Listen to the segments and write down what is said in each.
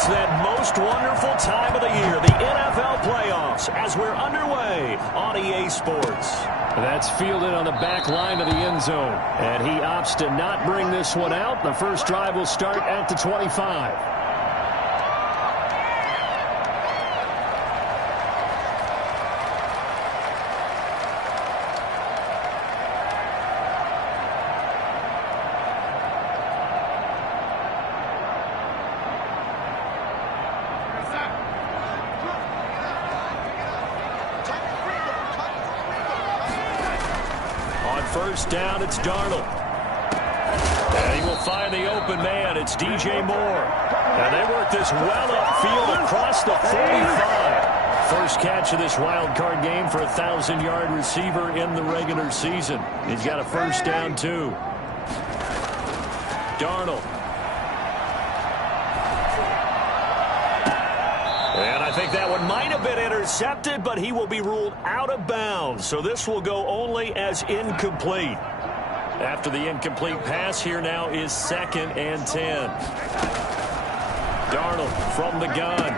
It's that most wonderful time of the year, the NFL playoffs, as we're underway on EA Sports. That's fielded on the back line of the end zone. And he opts to not bring this one out. The first drive will start at the 25. First down, it's Darnold. And he will find the open man. It's DJ Moore. And they work this well upfield across the 45. First catch of this wild card game for a 1,000-yard receiver in the regular season. He's got a first down, too. Darnold. And I think that one might have been intercepted, but he will be ruled out of bounds. So this will go only as incomplete. After the incomplete pass, here now is 2nd and 10. Darnold from the gun.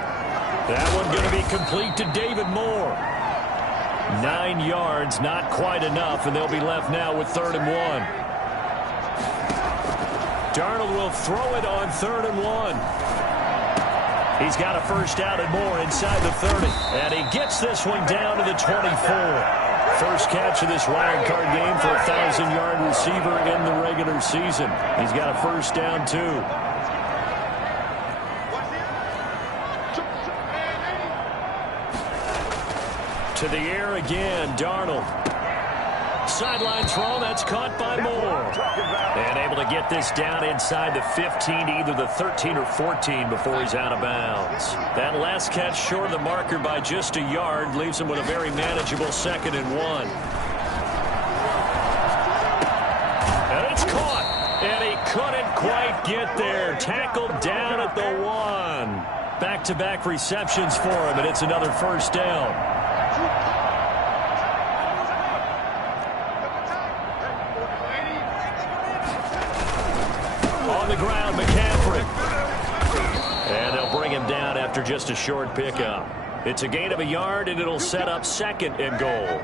That one going to be complete to David Moore. 9 yards, not quite enough, and they'll be left now with 3rd and 1. Darnold will throw it on 3rd and 1. He's got a first down and more inside the 30. And he gets this one down to the 24. First catch of this wild card game for a 1,000-yard receiver in the regular season. He's got a first down, too. To the air again, Darnold. Sideline throw, that's caught by Moore. And able to get this down inside the 15, either the 13 or 14 before he's out of bounds. That last catch short of the marker by just a yard leaves him with a very manageable 2nd and 1. And it's caught. And he couldn't quite get there. Tackled down at the 1. Back-to-back receptions for him, and it's another first down. On the ground, McCaffrey. And they'll bring him down after just a short pickup. It's a gain of a yard, and it'll set up 2nd and goal.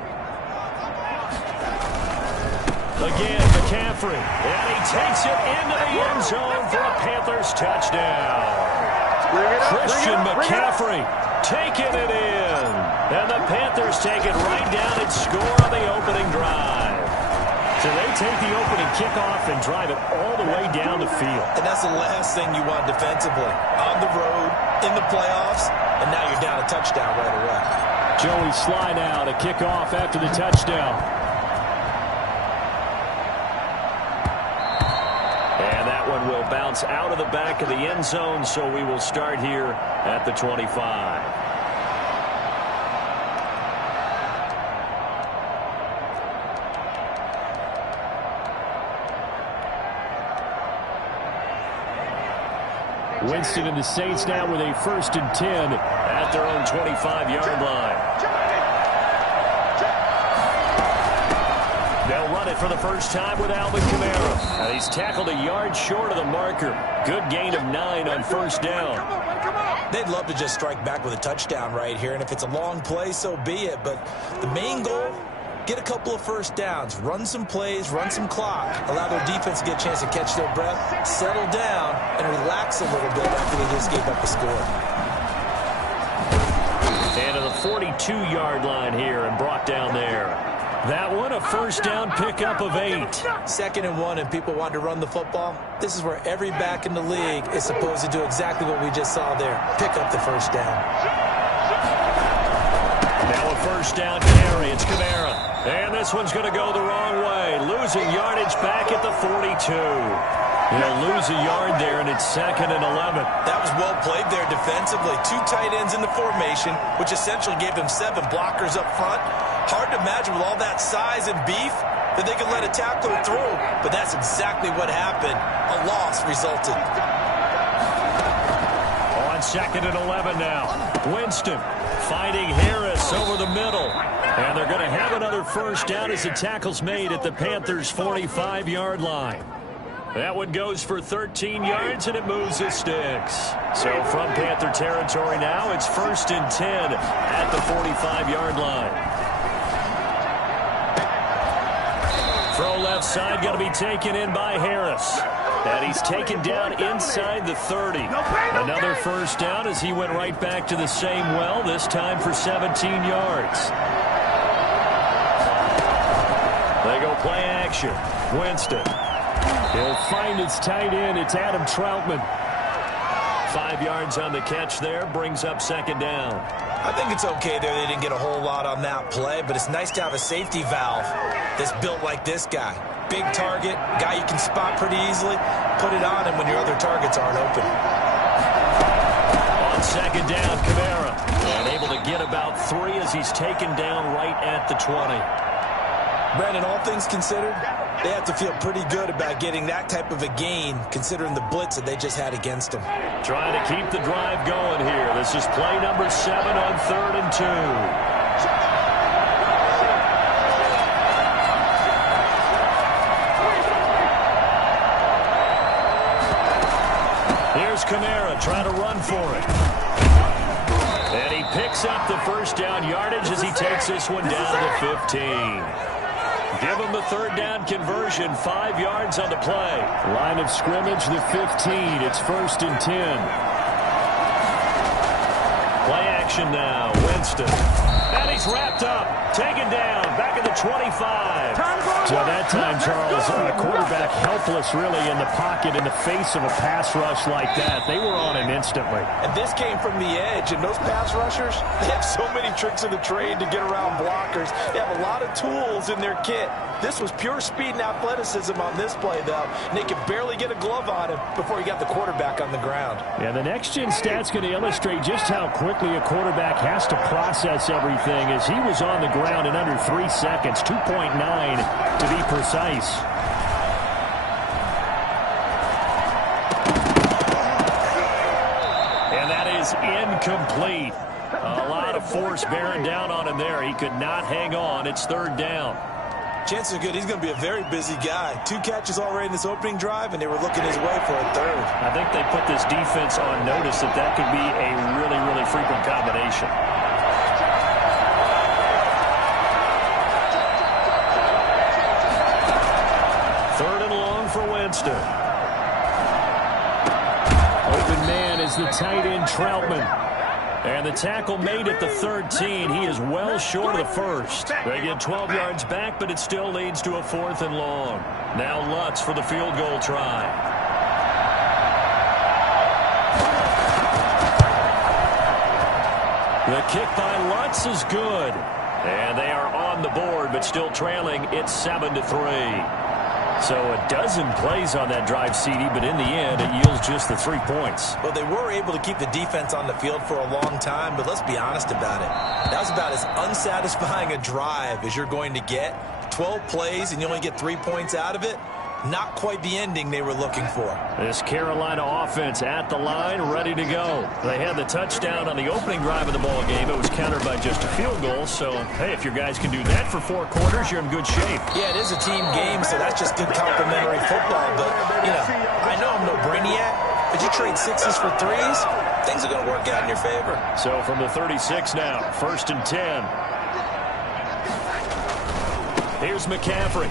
Again, McCaffrey. And he takes it into the end zone for a Panthers touchdown. Christian McCaffrey taking it in. And the Panthers take it right down and score on the opening drive. So they take the opening kickoff and drive it all the way down the field. And that's the last thing you want defensively. On the road, in the playoffs, and now you're down a touchdown right away. Joey Sly now to kick off after the touchdown. And that one will bounce out of the back of the end zone, so we will start here at the 25. Winston and the Saints now with a 1st and 10 at their own 25-yard line. They'll run it for the first time with Alvin Kamara. And he's tackled a yard short of the marker. Good gain of 9 on first down. They'd love to just strike back with a touchdown right here, and if it's a long play, so be it. But the main goal, get a couple of first downs, run some plays, run some clock, allow their defense to get a chance to catch their breath, settle down, and relax a little bit after they just gave up a score. And to the 42-yard line here and brought down there. That one, a first down pickup of 8. 2nd and 1, and people want to run the football. This is where every back in the league is supposed to do exactly what we just saw there. Pick up the first down. Now a first down carry. It's Kamara. And this one's going to go the wrong way. Losing yardage back at the 42. He'll lose a yard there, and it's 2nd and 11. That was well played there defensively. 2 tight ends in the formation, which essentially gave them 7 blockers up front. Hard to imagine with all that size and beef that they could let a tackler through, but that's exactly what happened. A loss resulted. On 2nd and 11 now. Winston finding Harris over the middle. And they're going to have another first down as the tackle's made at the Panthers' 45-yard line. That one goes for 13 yards, and it moves the sticks. So from Panther territory now, it's 1st and 10 at the 45-yard line. Throw left side, going to be taken in by Harris. And he's taken down inside the 30. Another first down as he went right back to the same well, this time for 17 yards. They go play action. Winston. He'll find his tight end. It's Adam Troutman. 5 yards on the catch there. Brings up 2nd down. I think it's okay there. They didn't get a whole lot on that play, but it's nice to have a safety valve that's built like this guy. Big target, guy you can spot pretty easily. Put it on him when your other targets aren't open. On 2nd down, Kamara. And able to get about 3 as he's taken down right at the 20. Brandon, all things considered, they have to feel pretty good about getting that type of a gain, considering the blitz that they just had against them. Trying to keep the drive going here. This is play number 7 on 3rd and 2. Here's Kamara trying to run for it. And he picks up the first down yardage as he takes this one down to the 15. Give him the 3rd down conversion, 5 yards on the play. Line of scrimmage, the 15. It's 1st and 10. Play action now. Winston. And he's wrapped up. Taken down. Back at the 25. So that time, Charles, quarterback helpless really in the pocket in the face of a pass rush like that. They were on him instantly. And this came from the edge, and those pass rushers, they have so many tricks of the trade to get around blockers. They have a lot of tools in their kit. This was pure speed and athleticism on this play, though. And they could barely get a glove on him before he got the quarterback on the ground. Yeah, the next-gen stat's going to illustrate just how quickly a quarterback has to process everything as he was on the ground in under 3 seconds, 2.9 to be precise. And that is incomplete. A lot of force bearing down on him there. He could not hang on. It's 3rd down. Chances are good he's going to be a very busy guy. 2 catches already in this opening drive, and they were looking his way for a 3rd. I think they put this defense on notice that could be a really, really frequent combination. Third and long for Winston. Open man is the tight end, Troutman. And the tackle made at the 13. He is well short of the first. They get 12 yards back, but it still leads to a 4th and long. Now Lutz for the field goal try. The kick by Lutz is good. And they are on the board, but still trailing. It's 7-3. So a dozen plays on that drive, CD, but in the end, it yields just the 3 points. Well, they were able to keep the defense on the field for a long time, but let's be honest about it. That was about as unsatisfying a drive as you're going to get. 12 plays, and you only get 3 points out of it. Not quite the ending they were looking for. This Carolina offense at the line, ready to go. They had the touchdown on the opening drive of the ball game. It was countered by just a field goal. So, hey, if your guys can do that for 4 quarters, you're in good shape. Yeah, it is a team game, so that's just good complimentary football. But, you know, I know I'm no brainiac, but you trade 6s for 3s, things are going to work out in your favor. So from the 36 now, 1st and 10. Here's McCaffrey.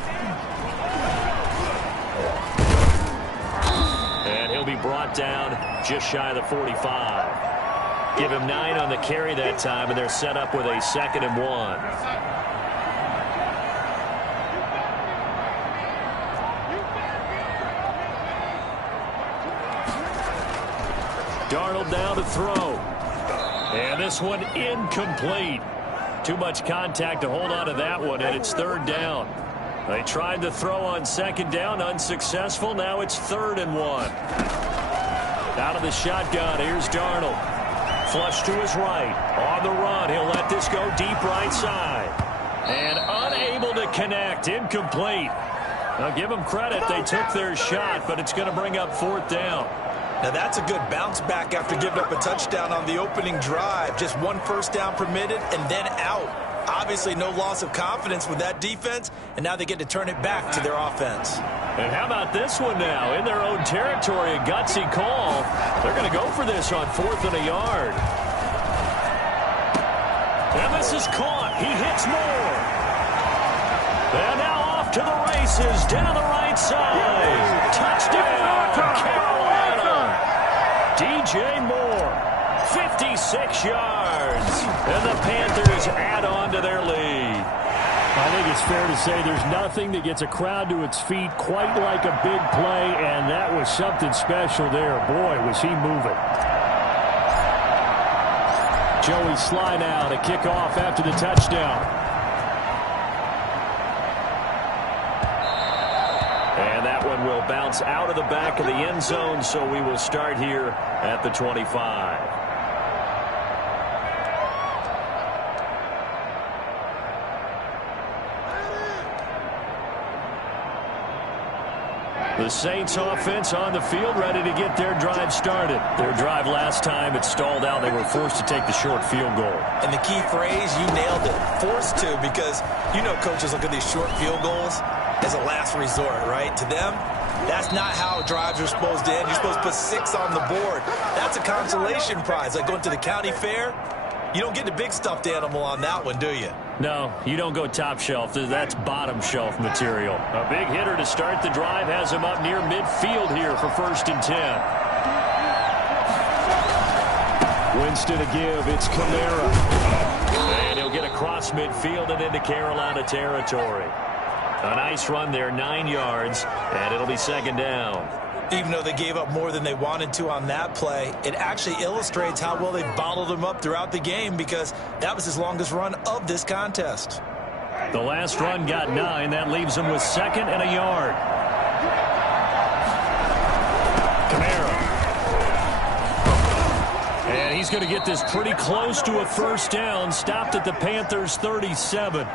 And he'll be brought down just shy of the 45. Give him 9 on the carry that time, and they're set up with a 2nd and 1. Darnold now to throw. And this one incomplete. Too much contact to hold on to that one, and it's 3rd down. They tried to throw on 2nd down, unsuccessful. Now it's 3rd and 1. Out of the shotgun, here's Darnold. Flush to his right. On the run, he'll let this go deep right side. And unable to connect, incomplete. Now give them credit, they took their shot, but it's going to bring up 4th down. Now that's a good bounce back after giving up a touchdown on the opening drive. Just 1 first down permitted and then out. Obviously no loss of confidence with that defense, and now they get to turn it back to their offense. And how about this one now? In their own territory, a gutsy call. They're going to go for this on 4th and a yard. And this is caught. He hits Moore. And now off to the races, down the right side. Touchdown, Carolina. DJ Moore, 56 yards. And the Panthers add on to their lead. I think it's fair to say there's nothing that gets a crowd to its feet quite like a big play, and that was something special there. Boy, was he moving. Joey Sly now to kick off after the touchdown. And that one will bounce out of the back of the end zone, so we will start here at the 25. The Saints offense on the field, ready to get their drive started. Their drive last time, it stalled out. They were forced to take the short field goal. And the key phrase, you nailed it, forced to, because you know coaches look at these short field goals as a last resort, right? To them, that's not how drives are supposed to end. You're supposed to put 6 on the board. That's a consolation prize. Like going to the county fair, you don't get the big stuffed animal on that one, do you? No, you don't go top shelf. That's bottom shelf material. A big hitter to start the drive has him up near midfield here for 1st and 10. Winston to give. It's Kamara. And he'll get across midfield and into Carolina territory. A nice run there, 9 yards, and it'll be 2nd down. Even though they gave up more than they wanted to on that play, it actually illustrates how well they bottled them up throughout the game, because that was his longest run of this contest. The last run got 9. That leaves them with 2nd and a yard. Kamara. And he's going to get this pretty close to a 1st down. Stopped at the Panthers' 37.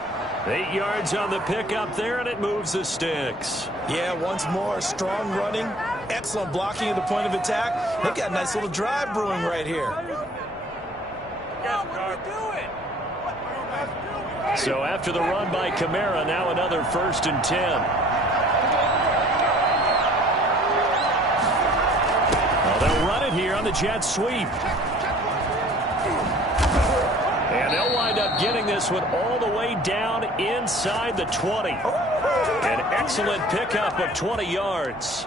8 yards on the pickup there, and it moves the sticks. Yeah, once more, strong running, excellent blocking at the point of attack. They've got a nice little drive brewing right here. So after the run by Kamara, now another 1st and 10. Well, they'll run it here on the jet sweep. And they'll wind up getting this one all the way down inside the 20. An excellent pickup of 20 yards.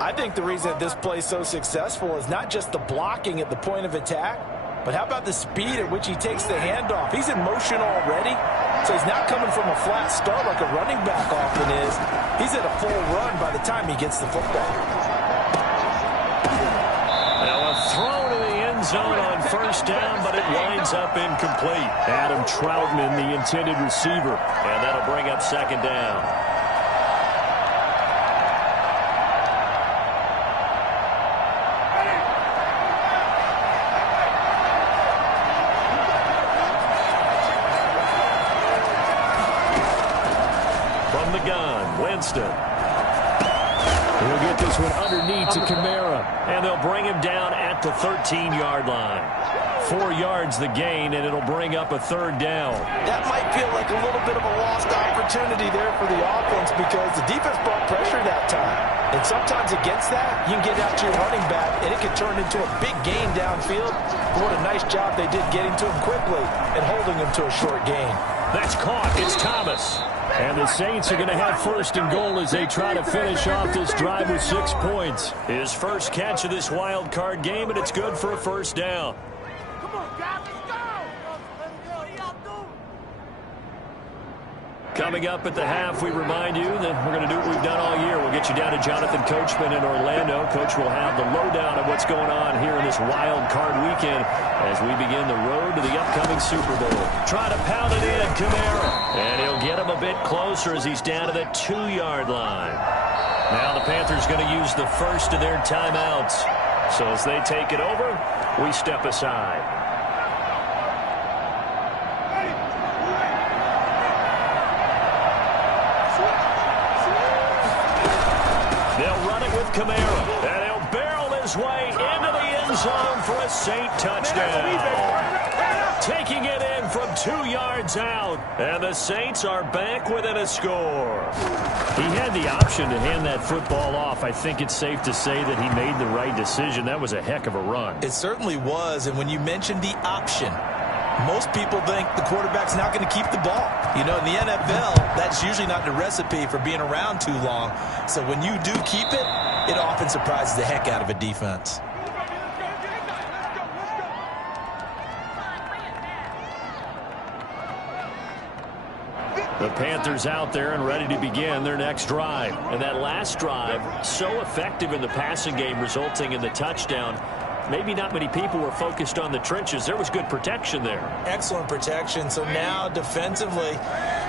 I think the reason that this play is so successful is not just the blocking at the point of attack, but how about the speed at which he takes the handoff? He's in motion already, so he's not coming from a flat start like a running back often is. He's at a full run by the time he gets the football. Now a throw to the end zone on 1st down, but it winds up incomplete. Adam Troutman, the intended receiver, and that'll bring up 2nd down. From the gun, Winston. He'll get this one underneath to Kamara, and they'll bring him down at the 13-yard line. 4 yards the gain, and it'll bring up a 3rd down. That might feel like a little bit of a lost opportunity there for the offense, because the defense brought pressure that time. And sometimes against that, you can get out to your running back, and it can turn into a big gain downfield. But what a nice job they did getting to him quickly and holding him to a short gain. That's caught. It's Thomas. And the Saints are going to have 1st and goal as they try to finish off this drive with 6 points. His first catch of this wild card game, and it's good for a 1st down. Come on, guys, let's go! Coming up at the half, we remind you that we're going to do what we've done all year. We'll get you down to Jonathan Coachman in Orlando. Coach will have the lowdown of what's going on here in this wild card weekend as we begin the road to the upcoming Super Bowl. Try to pound it in, Kamara. And he'll get him a bit closer as he's down to the 2-yard line. Now the Panthers going to use the first of their timeouts. So as they take it over, we step aside. They'll run it with Kamara, and he'll barrel his way into the end zone for a Saint touchdown. Taking it in from 2 yards out, and the Saints are back within a score. He had the option to hand that football off. I think it's safe to say that he made the right decision. That was a heck of a run. It certainly was, and when you mentioned the option, most people think the quarterback's not going to keep the ball. You know, in the NFL, that's usually not the recipe for being around too long. So when you do keep it, it often surprises the heck out of a defense. The Panthers out there and ready to begin their next drive. And that last drive, so effective in the passing game, resulting in the touchdown. Maybe not many people were focused on the trenches. There was good protection there. Excellent protection. So now defensively,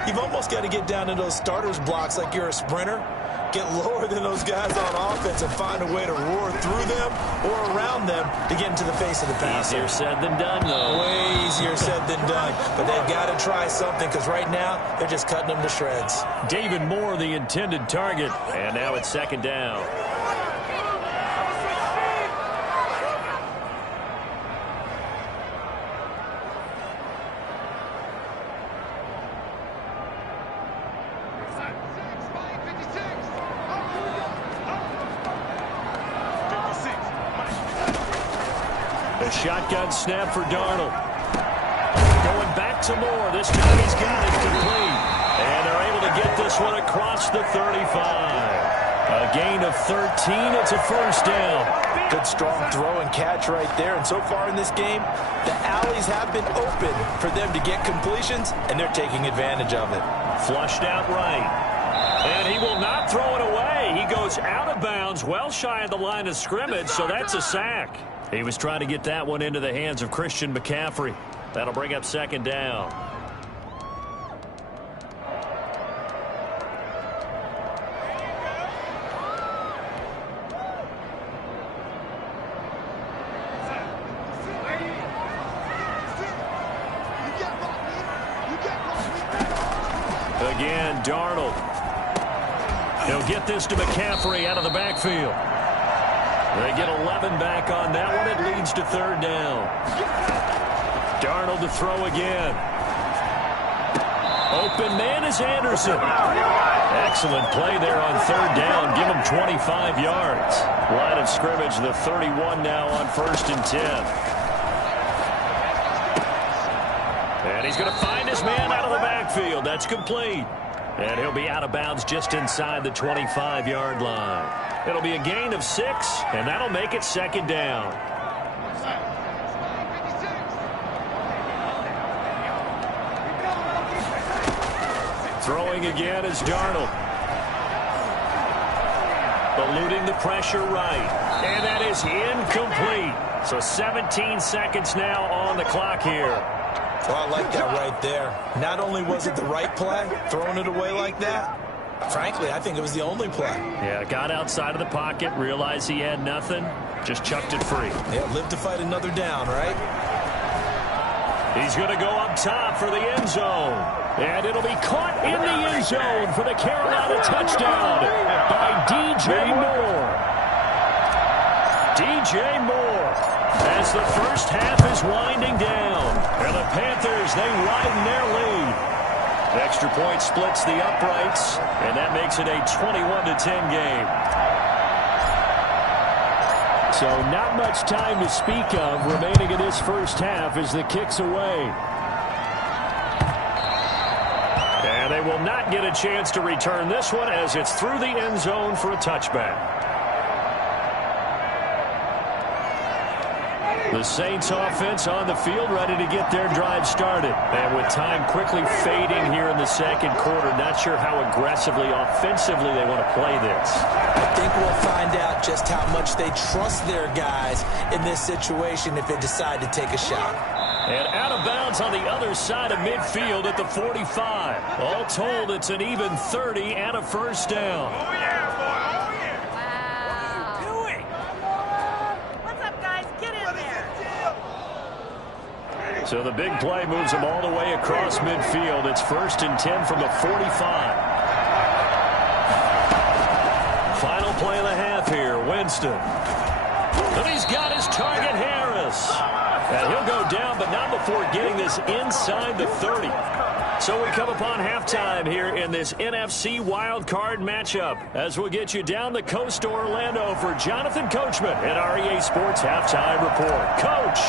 you've almost got to get down to those starters blocks like you're a sprinter. Get lower than those guys on offense and find a way to roar through them or around them to get into the face of the passer. Easier said than done, though. Way easier said than done. But they've got to try something because right now they're just cutting them to shreds. David Moore, the intended target. And now it's second down. Shotgun snap for Darnold. Going back to Moore. This time he's got it complete. And they're able to get this one across the 35. A gain of 13. It's a first down. Good strong throw and catch right there. And so far in this game, the alleys have been open for them to get completions, and they're taking advantage of it. Flushed out right. And he will not throw it away. He goes out of bounds, well shy of the line of scrimmage, so that's a sack. He was trying to get that one into the hands of Christian McCaffrey. That'll bring up second down. Again, Darnold. He'll get this to McCaffrey out of the backfield. They get 11 back on that one. It leads to third down. Darnold to throw again. Open man is Anderson. Excellent play there on third down. Give him 25 yards. Line of scrimmage, the 31 now on 1st and 10. And he's going to find his man out of the backfield. That's complete. And he'll be out of bounds just inside the 25-yard line. It'll be a gain of 6, and that'll make it second down. Throwing again is Darnold. Eluding the pressure right. And that is incomplete. So 17 seconds now on the clock here. Well, I like that right there. Not only was it the right play, throwing it away like that, frankly, I think it was the only play. Yeah, got outside of the pocket, realized he had nothing, just chucked it free. Yeah, live to fight another down, right? He's going to go up top for the end zone. And it'll be caught in the end zone for the Carolina touchdown by DJ Moore. DJ Moore as the first half is winding down. And the Panthers, they widen their lead. Extra point splits the uprights, and that makes it a 21-10 game. So not much time to speak of remaining in this first half as the kick's away. And they will not get a chance to return this one as it's through the end zone for a touchback. The Saints offense on the field ready to get their drive started. And with time quickly fading here in the second quarter, not sure how aggressively, offensively they want to play this. I think we'll find out just how much they trust their guys in this situation if they decide to take a shot. And out of bounds on the other side of midfield at the 45. All told, it's an even 30 and a first down. Oh, yeah, boy. Oh, yeah. So the big play moves them all the way across midfield. It's 1st and 10 from the 45. Final play of the half here. Winston. And he's got his target, Harris. And he'll go down, but not before getting this inside the 30. So we come upon halftime here in this NFC wildcard matchup as we'll get you down the coast to Orlando for Jonathan Coachman at REA Sports Halftime Report. Coach!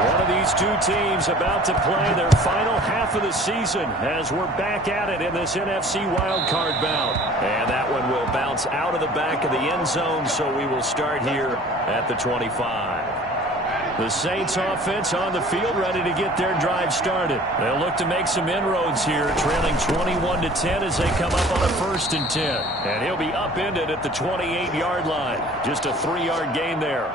One of these two teams about to play their final half of the season as we're back at it in this NFC wildcard bout. And that one will bounce out of the back of the end zone, so we will start here at the 25. The Saints offense on the field, ready to get their drive started. They'll look to make some inroads here, trailing 21-10 as they come up on a 1st and 10. And he'll be upended at the 28-yard line. Just a 3-yard gain there.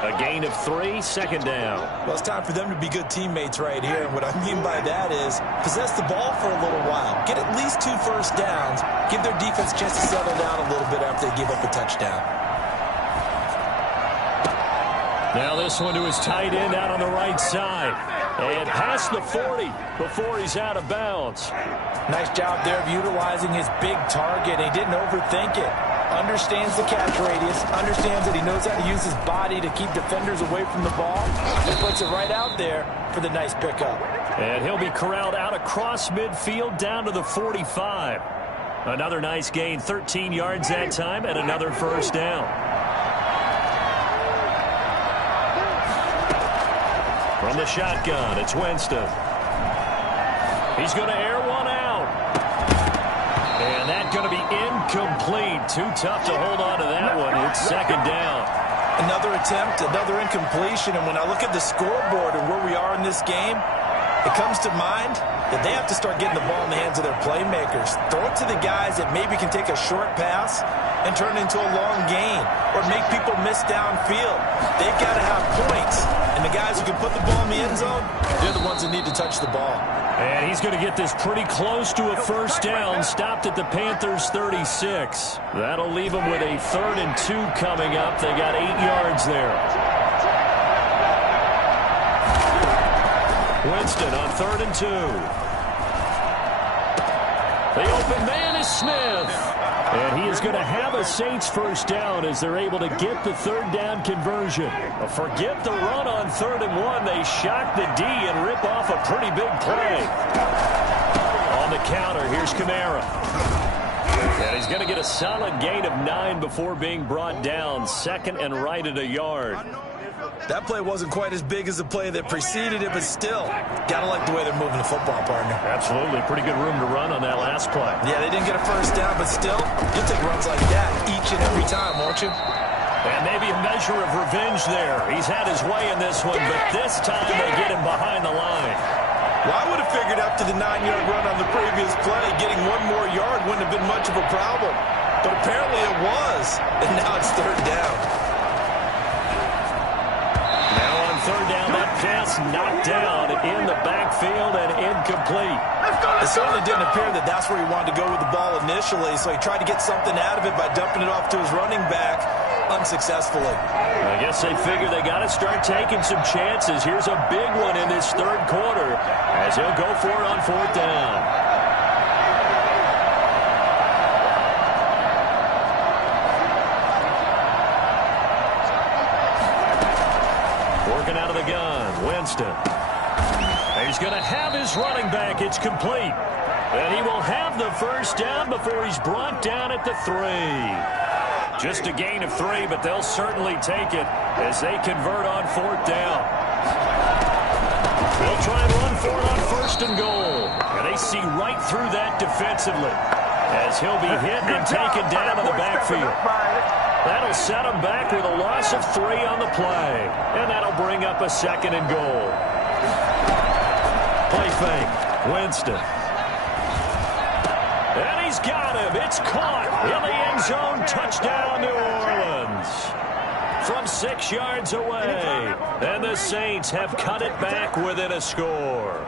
A gain of 3, 2nd down. Well, it's time for them to be good teammates right here. And what I mean by that is possess the ball for a little while. Get at least 2 first downs. Give their defense a chance to settle down a little bit after they give up a touchdown. Now this one to his tight end out on the right side. And past the 40 before he's out of bounds. Nice job there of utilizing his big target. He didn't overthink it. Understands the catch radius. Understands that he knows how to use his body to keep defenders away from the ball. And puts it right out there for the nice pickup. And he'll be corralled out across midfield down to the 45. Another nice gain, 13 yards that time, and another 1st down. From the shotgun, it's Winston. He's going to air one out. And that's going to be incomplete. Too tough to hold on to that one. It's 2nd down. Another attempt, another incompletion. And when I look at the scoreboard and where we are in this game, it comes to mind that they have to start getting the ball in the hands of their playmakers. Throw it to the guys that maybe can take a short pass and turn it into a long gain or make people miss downfield. They've got to have points. And the guys who can put the ball in the end zone, they're the ones that need to touch the ball. And he's going to get this pretty close to a 1st down, stopped at the Panthers' 36. That'll leave them with a 3rd and 2 coming up. They got 8 yards there. Winston on 3rd and 2. The open man is Smith. And he is going to have a Saints 1st down as they're able to get the 3rd down conversion. Forget the run on 3rd and 1. They shock the D and rip off a pretty big play. On the counter, here's Kamara. And he's going to get a solid gain of 9 before being brought down. 2nd and right at a yard. That play wasn't quite as big as the play that preceded it, but still, got to like the way they're moving the football, partner. Absolutely. Pretty good room to run on that last play. Yeah, they didn't get a 1st down, but still, you'll take runs like that each and every time, won't you? And maybe a measure of revenge there. He's had his way in this one, but this time they get him behind the line. Well, I would have figured after the 9-yard run on the previous play, getting 1 more yard wouldn't have been much of a problem. But apparently it was, and now it's 3rd down. 3rd down, that pass knocked down in the backfield and incomplete. It certainly didn't appear that that's where he wanted to go with the ball initially, so he tried to get something out of it by dumping it off to his running back unsuccessfully. I guess they figure they got to start taking some chances. Here's a big one in this 3rd quarter as he'll go for it on 4th down. Out of the gun, Winston. He's going to have his running back. It's complete. And he will have the 1st down before he's brought down at the 3. Just a gain of 3, but they'll certainly take it as they convert on 4th down. They'll try and run for it on 1st and goal. And they see right through that defensively as he'll be hit and taken down to the backfield. That'll set him back with a loss of 3 on the play. And that'll bring up a 2nd and goal. Play fake. Winston. And he's got him. It's caught in the end zone. Touchdown, New Orleans. From 6 yards away. And the Saints have cut it back within a score.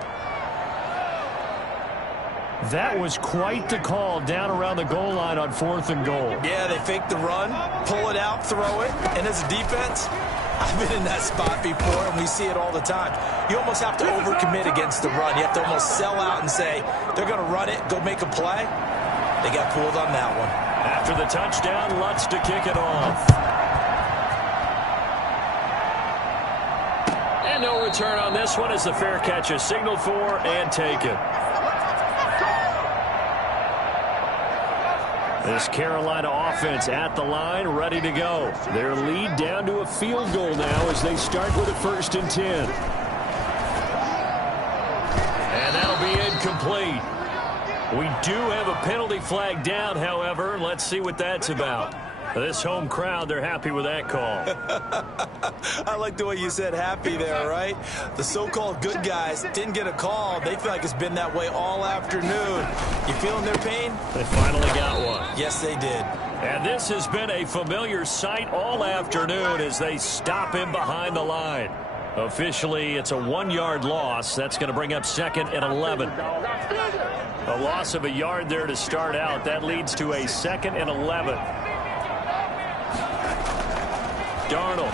That was quite the call down around the goal line on 4th and goal. Yeah, they fake the run, pull it out, throw it, and as a defense, I've been in that spot before, and we see it all the time. You almost have to overcommit against the run. You have to almost sell out and say, they're going to run it, go make a play. They got pulled on that one. After the touchdown, Lutz to kick it off. And no return on this one as the fair catch is signaled for and taken. This Carolina offense at the line, ready to go. Their lead down to a field goal now as they start with a 1st and 10. And that'll be incomplete. We do have a penalty flag down, however. Let's see what that's about. This home crowd, they're happy with that call. I like the way you said happy there, right? The so-called good guys didn't get a call. They feel like it's been that way all afternoon. You feeling their pain? They finally got one. Yes, they did. And this has been a familiar sight all afternoon as they stop him behind the line. Officially, it's a 1-yard loss. That's going to bring up 2nd and 11. A loss of a yard there to start out. That leads to a 2nd and 11. Darnold.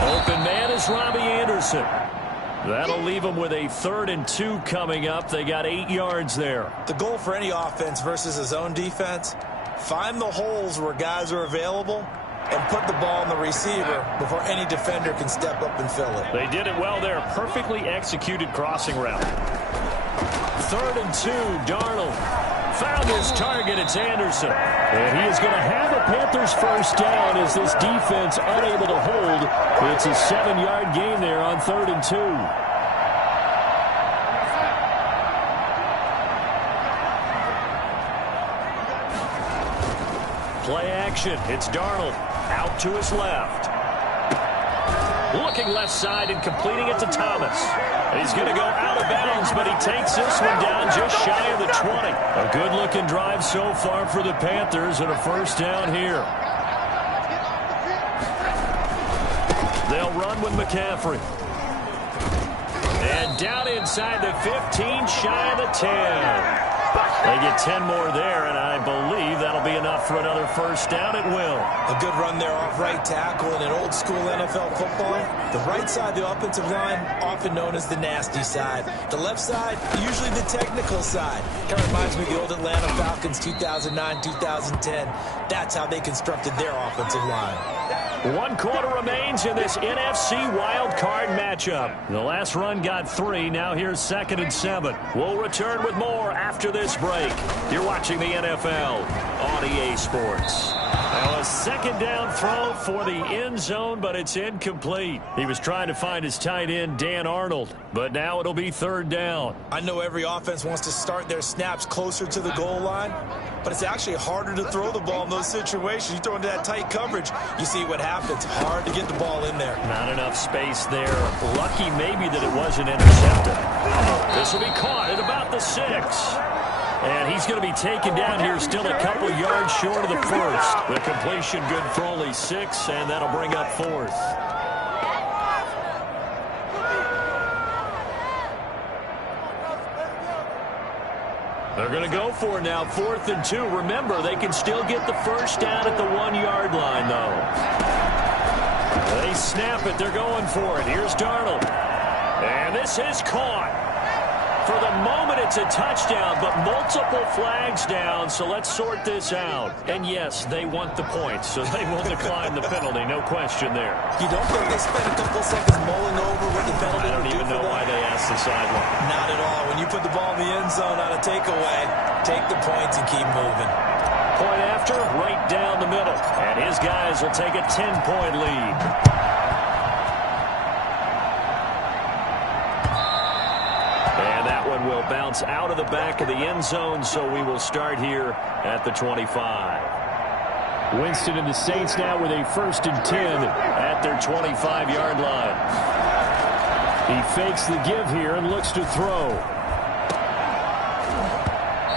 Open man is Robbie Anderson. That'll leave them with a 3rd and 2 coming up. They got 8 yards there. The goal for any offense versus his own defense, find the holes where guys are available and put the ball on the receiver before any defender can step up and fill it. They did it well there. Perfectly executed crossing route. 3rd and 2, Darnold. Found his target. It's Anderson. And he is going to have a Panthers 1st down as this defense unable to hold. It's a 7-yard gain there on 3rd and 2. Play action. It's Darnold out to his left. Looking left side and completing it to Thomas. He's going to go out of bounds, but he takes this one down just shy of the 20. A good-looking drive so far for the Panthers and a 1st down here. They'll run with McCaffrey. And down inside the 15, shy of the 10. They get 10 more there, and I believe that'll be enough for another 1st down. It will. A good run there off right tackle in an old-school NFL football. The right side of the offensive line, often known as the nasty side. The left side, usually the technical side. Kind of reminds me of the old Atlanta Falcons 2009, 2010. That's how they constructed their offensive line. 1 quarter remains in this NFC wild card matchup. The last run got 3. Now here's 2nd and 7. We'll return with more after this break. You're watching the NFL on EA Sports. Now a 2nd down throw for the end zone, but it's incomplete. He was trying to find his tight end, Dan Arnold, but now it'll be 3rd down. I know every offense wants to start their snaps closer to the goal line, but it's actually harder to throw the ball in those situations. You throw into that tight coverage, you see what happens. Hard to get the ball in there. Not enough space there. Lucky maybe that it wasn't intercepted. This will be caught at about the 6. And he's going to be taken down here still a couple yards short of the 1st. The completion good for only 6, and that'll bring up 4th. They're going to go for it now, 4th and 2. Remember, they can still get the 1st down at the 1-yard line, though. They snap it. They're going for it. Here's Darnold. And this is caught. For the moment, it's a touchdown, but multiple flags down, so let's sort this out. And, yes, they want the points, so they will decline the penalty. No question there. You don't think they spent a couple seconds mulling over what the penalty? I don't even know why they asked the sideline. Not at all. When you put the ball in the end zone on a takeaway, take the points and keep moving. Point after, right down the middle. And his guys will take a 10-point lead. Will bounce out of the back of the end zone, so we will start here at the 25. Winston and the Saints now with a 1st and 10 at their 25-yard line. He fakes the give here and looks to throw.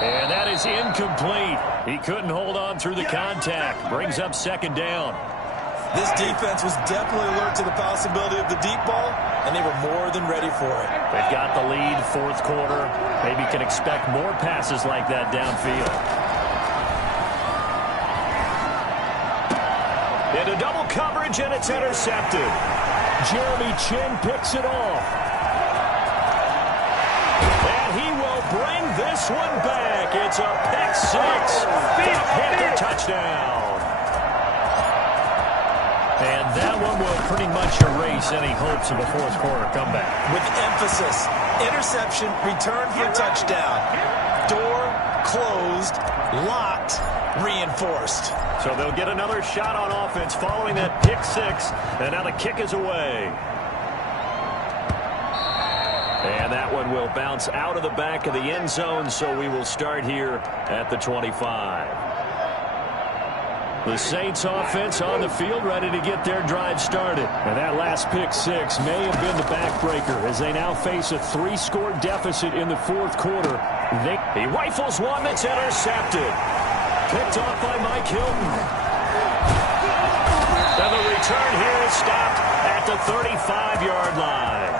And that is incomplete. He couldn't hold on through the contact. Brings up 2nd down. This defense was definitely alert to the possibility of the deep ball, and they were more than ready for it. They've got the lead, 4th quarter. Maybe can expect more passes like that downfield. Into double coverage, and it's intercepted. Jeremy Chin picks it off. And he will bring this one back. It's a pick 6. A Panther touchdown. And that one will pretty much erase any hopes of a fourth quarter comeback. With emphasis, interception, return for a touchdown. Door closed, locked, reinforced. So they'll get another shot on offense following that pick six, and now the kick is away. And that one will bounce out of the back of the end zone, so we will start here at the 25. The Saints offense on the field, ready to get their drive started. And that last pick six may have been the backbreaker as they now face a 3-score deficit in the fourth quarter. He rifles one that's intercepted. Picked off by Mike Hilton. And the return here is stopped at the 35-yard line.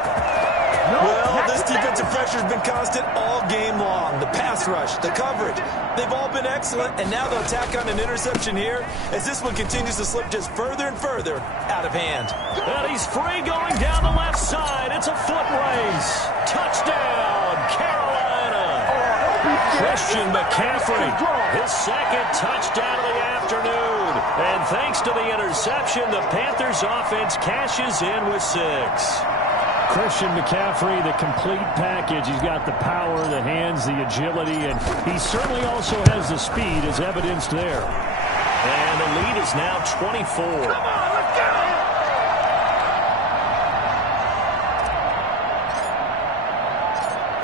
Well, this defensive pressure has been constant all game long. The pass rush, the coverage, they've all been excellent, and now they'll tack on an interception here as this one continues to slip just further and further out of hand. And he's free going down the left side. It's a foot race. Touchdown, Carolina. Christian McCaffrey, his second touchdown of the afternoon. And thanks to the interception, the Panthers offense cashes in with 6. Christian McCaffrey, the complete package. He's got the power, the hands, the agility, and he certainly also has the speed as evidenced there. And the lead is now 24. Come on, let's go!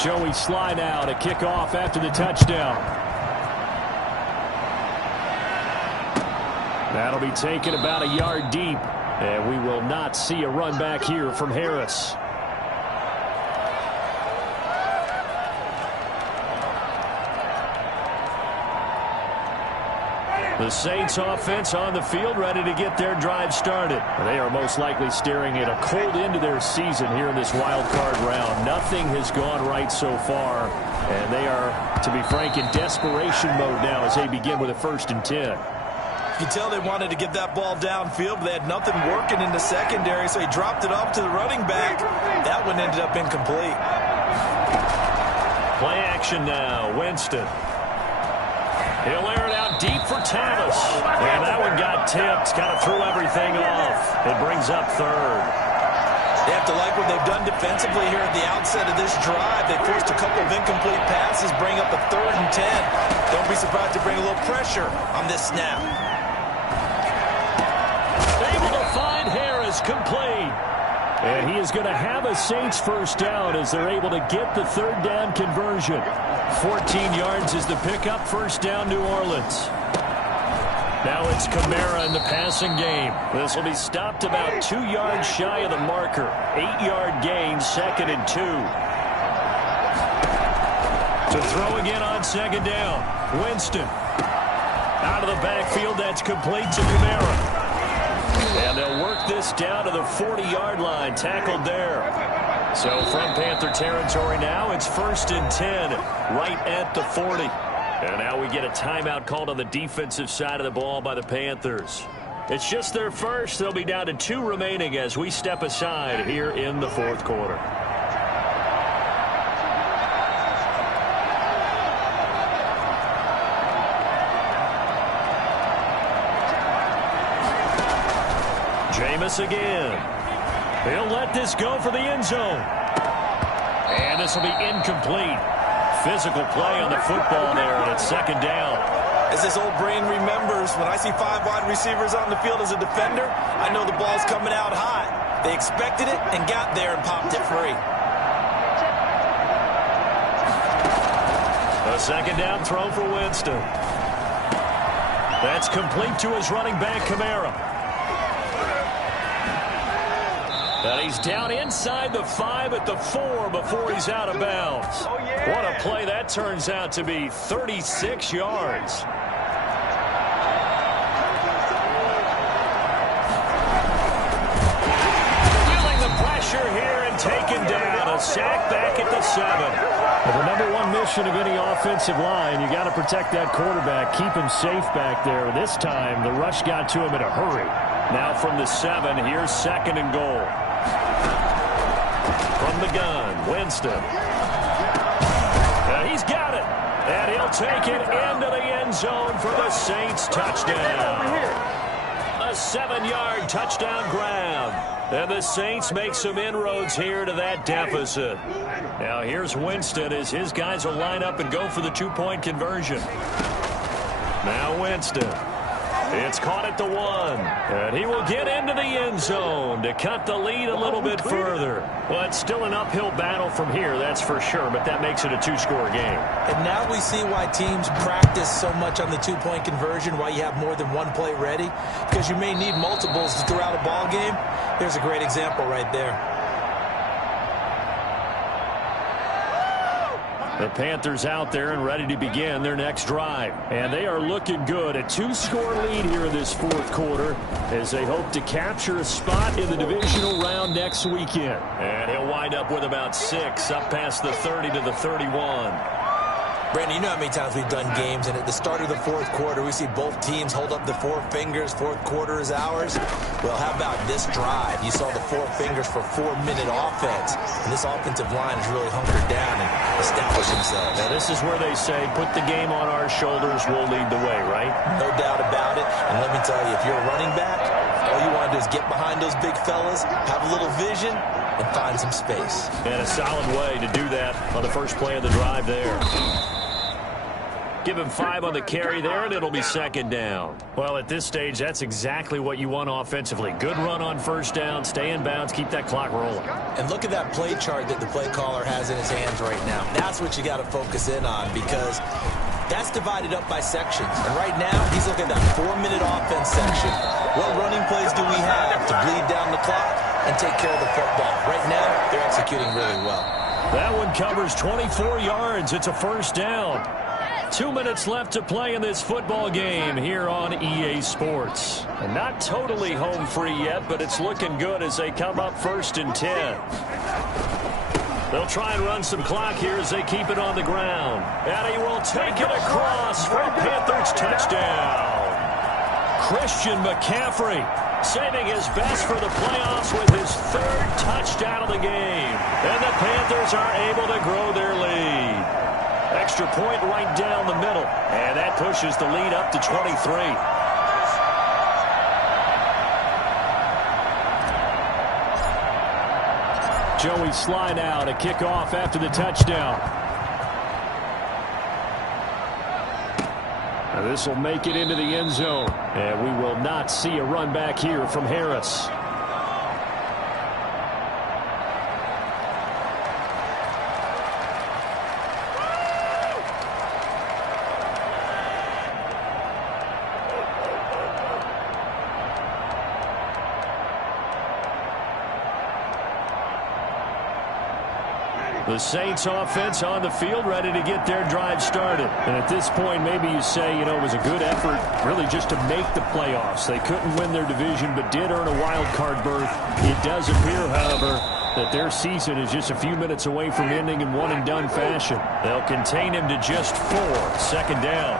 Joey Slye now to kick off after the touchdown. That'll be taken about a yard deep, and we will not see a run back here from Harris. The Saints offense on the field, ready to get their drive started. They are most likely staring at a cold end to their season here in this wild card round. Nothing has gone right so far, and they are, to be frank, in desperation mode now as they begin with a 1st and 10. You can tell they wanted to get that ball downfield, but they had nothing working in the secondary, so he dropped it off to the running back. That one ended up incomplete. Play action now, Winston. He'll air it out deep for Thomas. And that one got tipped, kind of threw everything off. It brings up 3rd. They have to like what they've done defensively here at the outset of this drive. They forced a couple of incomplete passes, bring up a 3rd and 10. Don't be surprised to bring a little pressure on this snap. Able to find Harris, complete. And he is going to have a Saints 1st down as they're able to get the 3rd down conversion. 14 yards is the pickup, 1st down New Orleans. Now it's Kamara in the passing game. This will be stopped about 2 yards shy of the marker. 8-yard gain, 2nd and 2. To throw again on 2nd down. Winston. Out of the backfield, that's complete to Kamara. And they'll work this down to the 40-yard line, tackled there. So from Panther territory now, it's 1st and 10, right at the 40. And now we get a timeout called on the defensive side of the ball by the Panthers. It's just their first. They'll be down to 2 remaining as we step aside here in the 4th quarter. Jameis again. He'll let this go for the end zone. And this will be incomplete. Physical play on the football there, and it's 2nd down. As this old brain remembers, when I see 5 wide receivers on the field as a defender, I know the ball's coming out hot. They expected it and got there and popped it free. A 2nd down throw for Winston. That's complete to his running back, Kamara. And he's down inside the 5 at the 4 before he's out of bounds. What a play that turns out to be, 36 yards. Feeling the pressure here and taken down. A sack back at the 7. Well, the #1 mission of any offensive line, you got to protect that quarterback, keep him safe back there. This time, the rush got to him in a hurry. Now from the 7, here's 2nd and goal. From the gun, Winston. And he's got it. And he'll take it into the end zone for the Saints touchdown. A 7-yard touchdown grab. And the Saints make some inroads here to that deficit. Now here's Winston as his guys will line up and go for the two-point conversion. Now Winston. It's caught at the 1. And he will get into the end zone to cut the lead a little bit further. Well, it's still an uphill battle from here, that's for sure, but that makes it a two-score game. And now we see why teams practice so much on the two-point conversion, why you have more than one play ready, because you may need multiples throughout a ball game. There's a great example right there. The Panthers out there and ready to begin their next drive. And they are looking good. A two-score lead here in this fourth quarter as they hope to capture a spot in the divisional round next weekend. And he'll wind up with about 6 up past the 30 to the 31. Brandon, you know how many times we've done games, and at the start of the fourth quarter, we see both teams hold up the 4 fingers. Fourth quarter is ours. Well, how about this drive? You saw the 4 fingers for 4-minute offense, and this offensive line has really hunkered down and established themselves. Now, this is where they say, put the game on our shoulders, we'll lead the way, right? No doubt about it, and let me tell you, if you're a running back, all you want to do is get behind those big fellas, have a little vision, and find some space. And a solid way to do that on the first play of the drive there. Give him 5 on the carry there, and it'll be second down. Well, at this stage, that's exactly what you want offensively. Good run on first down, stay in bounds, keep that clock rolling. And look at that play chart that the play caller has in his hands right now. That's what you got to focus in on, because that's divided up by sections. And right now, he's looking at that 4-minute offense section. What running plays do we have to bleed down the clock and take care of the football? Right now, they're executing really well. That one covers 24 yards. It's a first down. 2 minutes left to play in this football game here on EA Sports. And not totally home free yet, but it's looking good as they come up 1st and 10. They'll try and run some clock here as they keep it on the ground. And he will take it across for a Panthers touchdown. Christian McCaffrey saving his best for the playoffs with his 3rd touchdown of the game. And the Panthers are able to grow their lead. Extra point right down the middle. And that pushes the lead up to 23. Joey slide out, a kickoff after the touchdown. Now this will make it into the end zone. And we will not see a run back here from Harris. The Saints offense on the field ready to get their drive started. And at this point, maybe you say, you know, it was a good effort really just to make the playoffs. They couldn't win their division but did earn a wild card berth. It does appear, however, that their season is just a few minutes away from ending in one-and-done fashion. They'll contain him to just 4. Second down.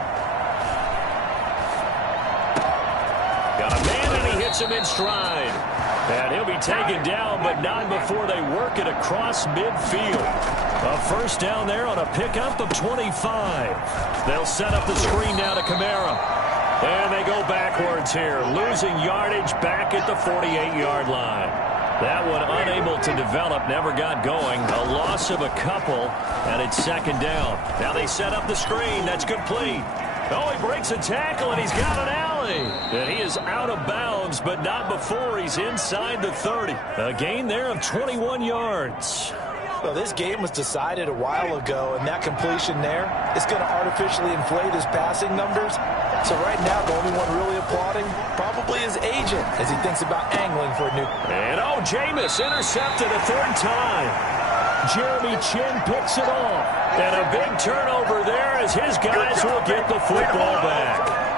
Got a man, and he hits him in stride. And he'll be taken down, but not before they work it across midfield. A first down there on a pickup of 25. They'll set up the screen now to Kamara. And they go backwards here, losing yardage back at the 48-yard line. That one unable to develop, never got going. A loss of a couple, and it's second down. Now they set up the screen. That's complete. Oh, he breaks a tackle, and he's got an alley. And he is out of bounds, but not before he's inside the 30. A gain there of 21 yards. Well, this game was decided a while ago, and that completion there is going to artificially inflate his passing numbers. So right now, the only one really applauding probably his agent as he thinks about angling for a new... And, oh, Jameis intercepted a 3rd time. Jeremy Chin picks it off. And a big turnover there as his guys will get the football back.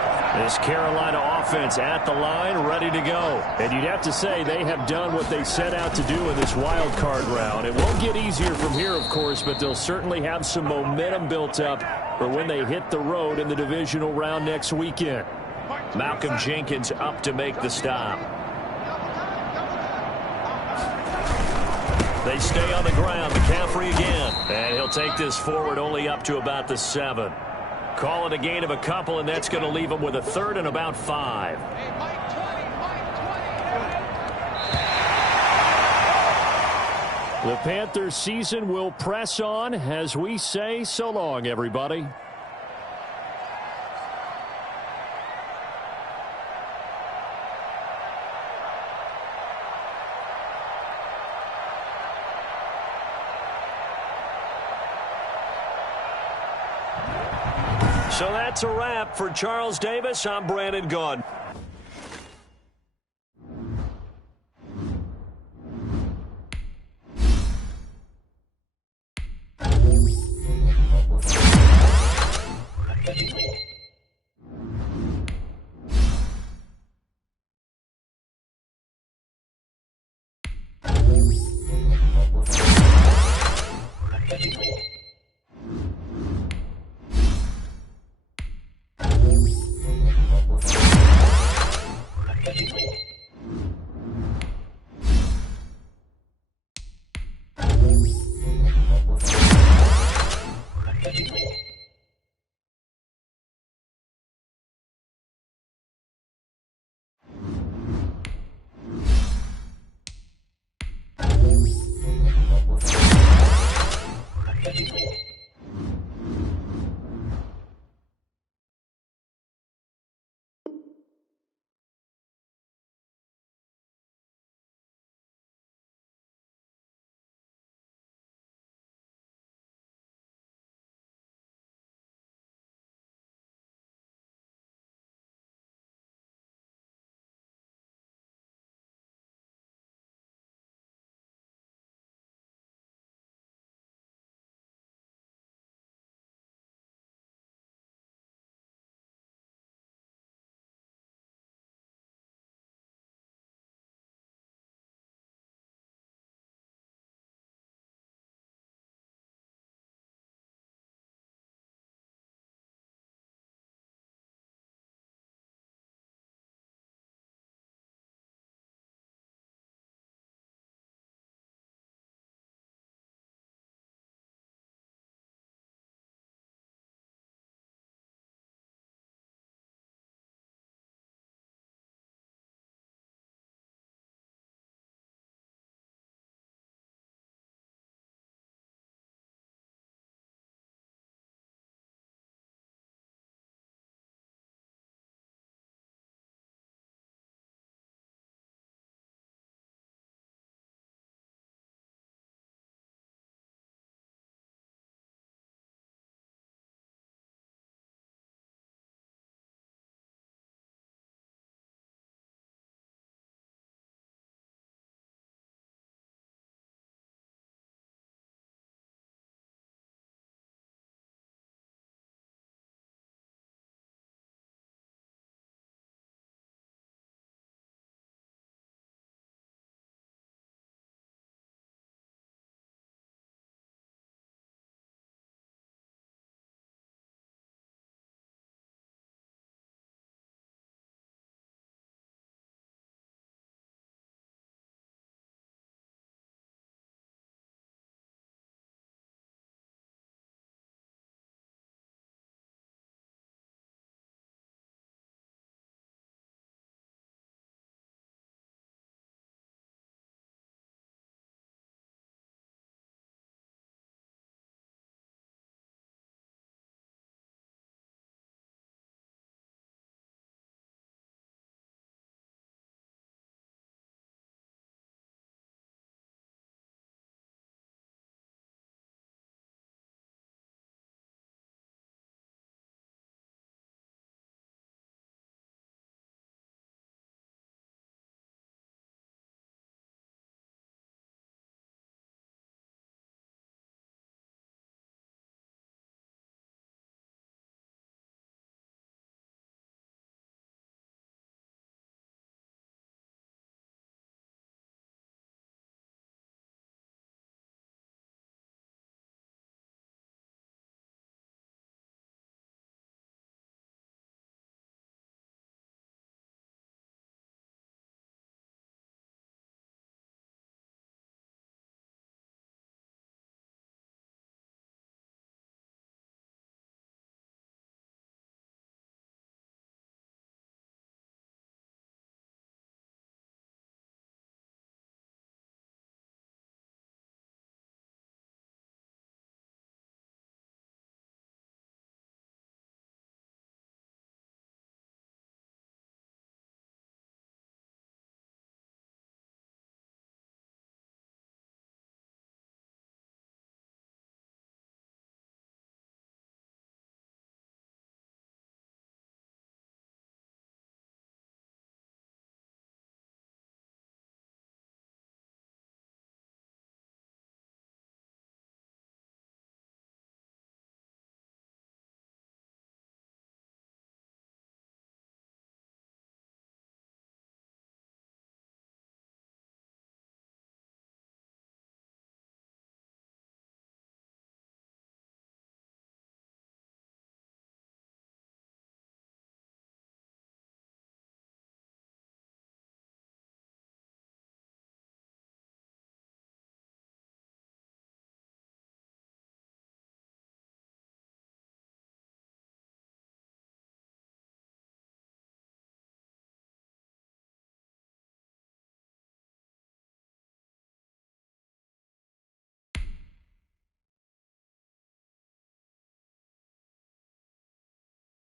This Carolina offense at the line, ready to go. And you'd have to say they have done what they set out to do in this wild card round. It won't get easier from here, of course, but they'll certainly have some momentum built up for when they hit the road in the divisional round next weekend. Malcolm Jenkins up to make the stop. They stay on the ground. McCaffrey again. And he'll take this forward only up to about the 7. Call it a gain of a couple, and that's going to leave him with a 3rd and about 5. The Panthers season will press on as we say so long, everybody. So that's a wrap for Charles Davis. I'm Brandon Gaudin. Thank you.